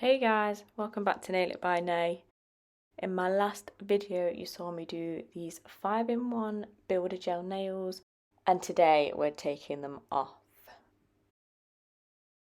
Hey guys, welcome back to Nail It by Nay. In my last video you saw me do these 5-in-1 builder gel nails, and today we're taking them off.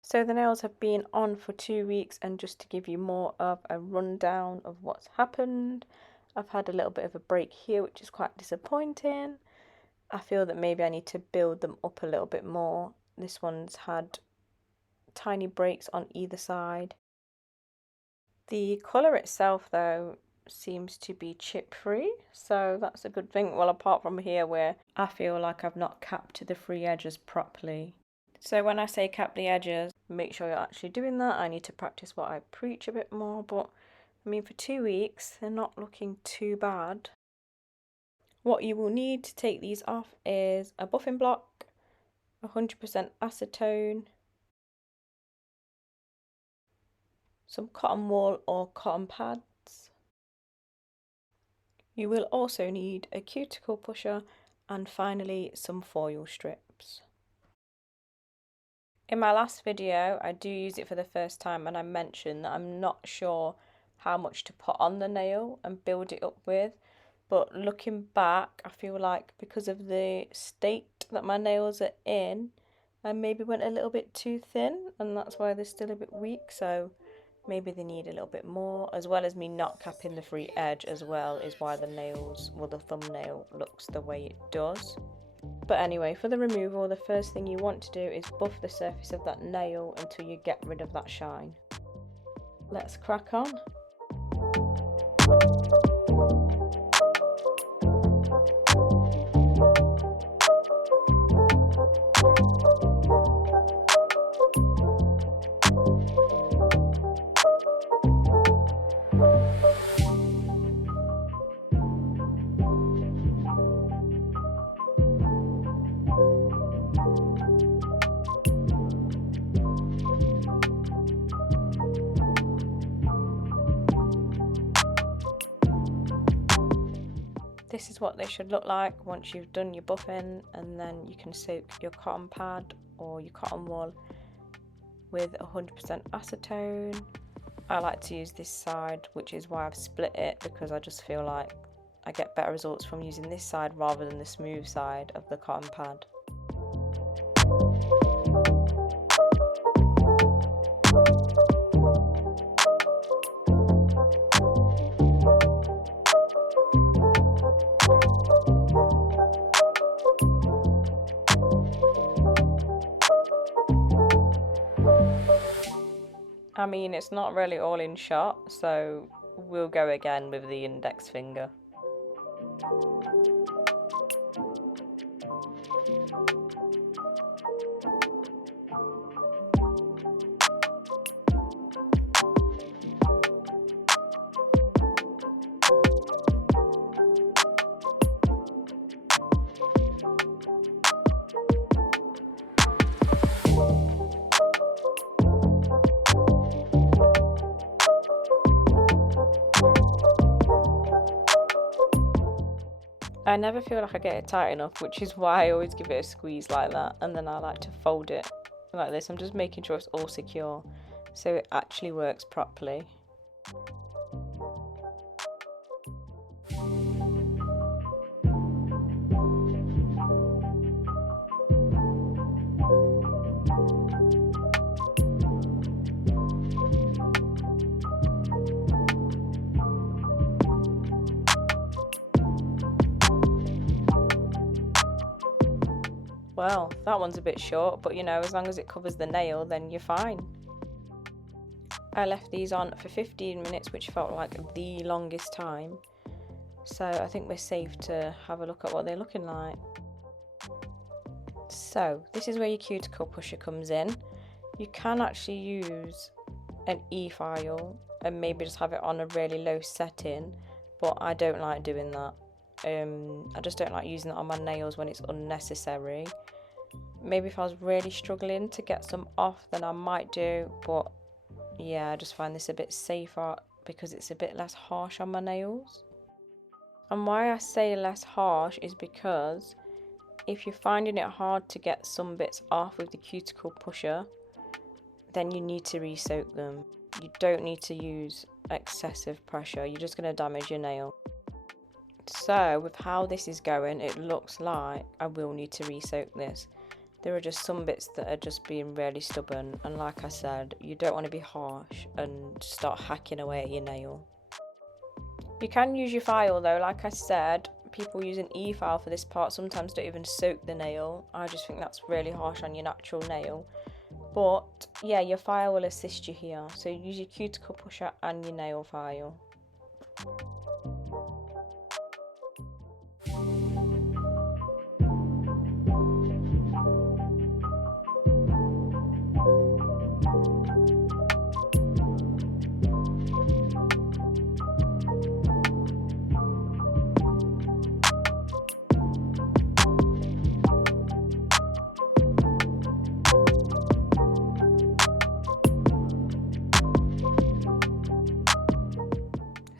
So the nails have been on for 2 weeks, and just to give you more of a rundown of what's happened, I've had a little bit of a break here, which is quite disappointing. I feel that maybe I need to build them up a little bit more. This one's had tiny breaks on either side. The colour itself though seems to be chip free, so that's a good thing. Well, apart from here where I feel like I've not capped the free edges properly. So when I say cap the edges, make sure you're actually doing that. I need to practice what I preach a bit more, but I mean for 2 weeks they're not looking too bad. What you will need to take these off is a buffing block, 100% acetone, some cotton wool or cotton pads. You will also need a cuticle pusher and finally some foil strips. In my last video I do use it for the first time, and I mentioned that I'm not sure how much to put on the nail and build it up with, but looking back I feel like because of the state that my nails are in, I maybe went a little bit too thin, and that's why they're still a bit weak, so maybe they need a little bit more, as well as me not capping the free edge as well is why the nails, well, the thumbnail looks the way it does. But anyway, for the removal, the first thing you want to do is buff the surface of that nail until you get rid of that shine. Let's crack on. This is what they should look like once you've done your buffing, and then you can soak your cotton pad or your cotton wool with 100% acetone. I like to use this side, which is why I've split it, because I just feel like I get better results from using this side rather than the smooth side of the cotton pad. I mean, it's not really all in shot, so we'll go again with the index finger. I never feel like I get it tight enough, which is why I always give it a squeeze like that, and then I like to fold it like this. I'm just making sure it's all secure so it actually works properly. Well, that one's a bit short, but you know, as long as it covers the nail, then you're fine. I left these on for 15 minutes, which felt like the longest time. So I think we're safe to have a look at what they're looking like. So this is where your cuticle pusher comes in. You can actually use an e-file and maybe just have it on a really low setting, but I don't like doing that. I just don't like using it on my nails when it's unnecessary. Maybe if I was really struggling to get some off, then I might do, but yeah, I just find this a bit safer because it's a bit less harsh on my nails. And why I say less harsh is because if you're finding it hard to get some bits off with the cuticle pusher, then you need to re-soak them. you don't need to use excessive pressure. You're just going to damage your nail. So with how this is going, it looks like I will need to re-soak this. There are just some bits that are just being really stubborn, and like I said, you don't want to be harsh and start hacking away at your nail. You can use your file though. Like I said, people use an e-file for this part sometimes don't even soak the nail. I just think that's really harsh on your natural nail. But yeah, your file will assist you here. So use your cuticle pusher and your nail file.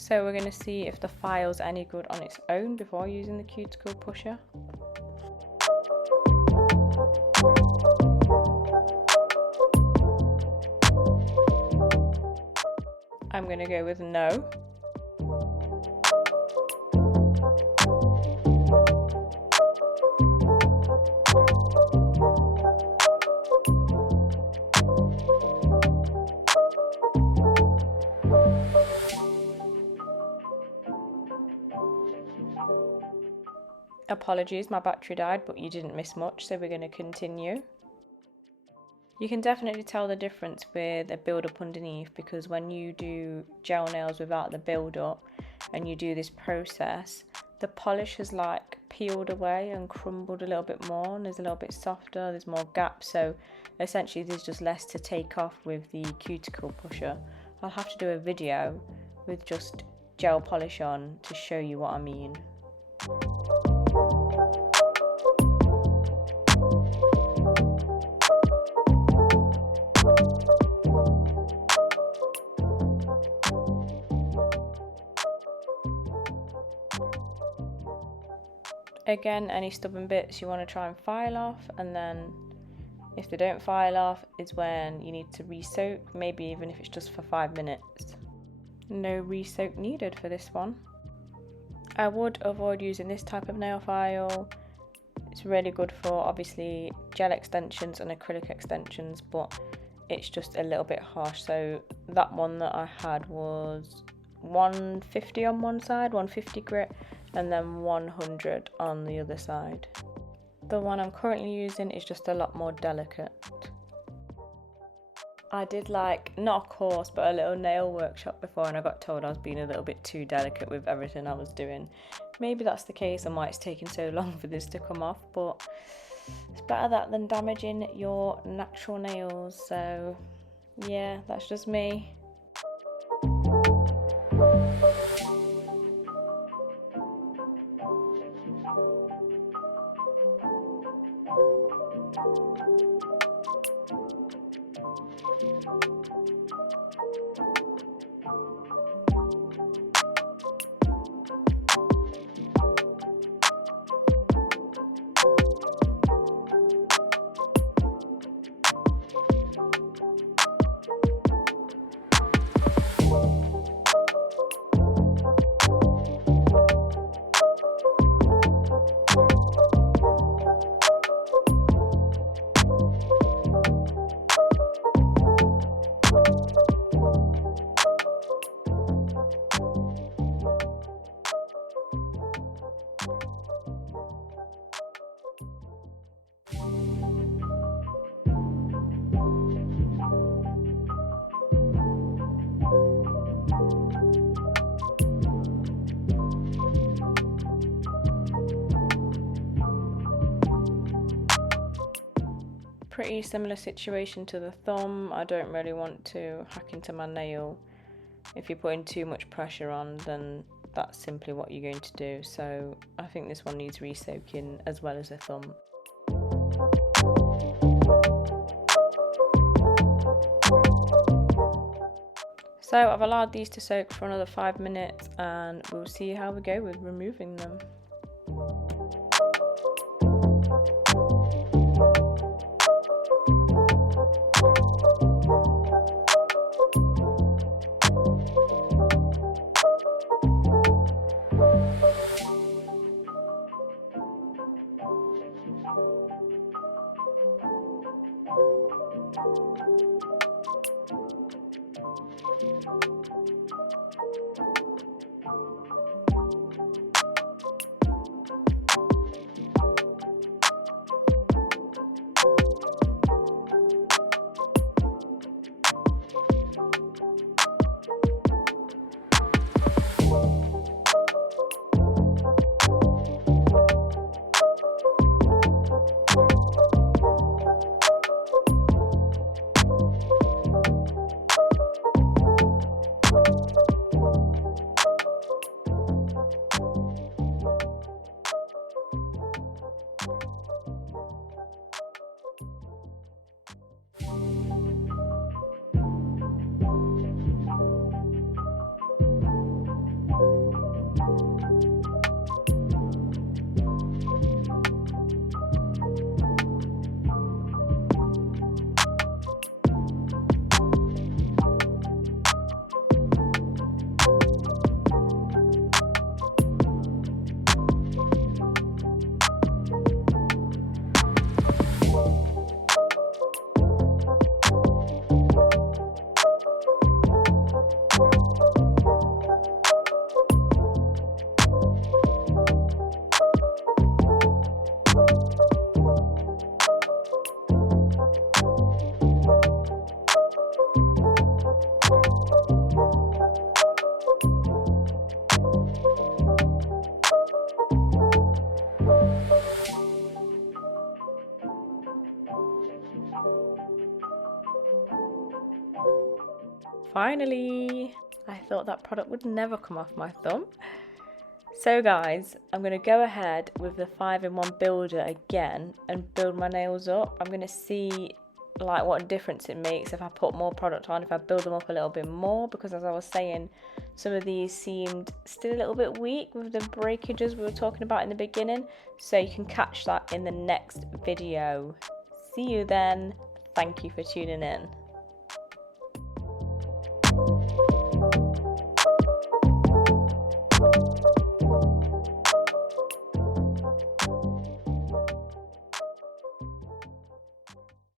So we're going to see if the file's any good on its own before using the cuticle pusher. I'm going to go with no. Apologies, my battery died, but you didn't miss much, so we're going to continue. You can definitely tell the difference with a build-up underneath, because when you do gel nails without the build-up and you do this process, the polish has like peeled away and crumbled a little bit more, and there's a little bit softer, there's more gaps, so essentially there's just less to take off with the cuticle pusher. I'll have to do a video with just gel polish on to show you what I mean. Again, any stubborn bits you want to try and file off, and then if they don't file off is when you need to re-soak, maybe even if it's just for 5 minutes. No re-soak needed for this one. I would avoid using this type of nail file. It's really good for obviously gel extensions and acrylic extensions, but it's just a little bit harsh. So that one that I had was 150 on one side, 150 grit, and then 100 on the other side. The one I'm currently using is just a lot more delicate. I did like, not a course, but a little nail workshop before, and I got told I was being a little bit too delicate with everything I was doing. Maybe that's the case and why it's taking so long for this to come off, but it's better that than damaging your natural nails. So yeah, that's just me. Pretty similar situation to the thumb. I don't really want to hack into my nail. If you're putting too much pressure on, then that's simply what you're going to do. So I think this one needs re-soaking as well as the thumb. So I've allowed these to soak for another 5 minutes, and we'll see how we go with removing them. Finally! I thought that product would never come off my thumb. So guys, I'm going to go ahead with the 5-in-1 builder again and build my nails up. I'm going to see like what difference it makes if I put more product on, if I build them up a little bit more, because as I was saying, some of these seemed still a little bit weak with the breakages we were talking about in the beginning. So you can catch that in the next video. See you then. Thank you for tuning in.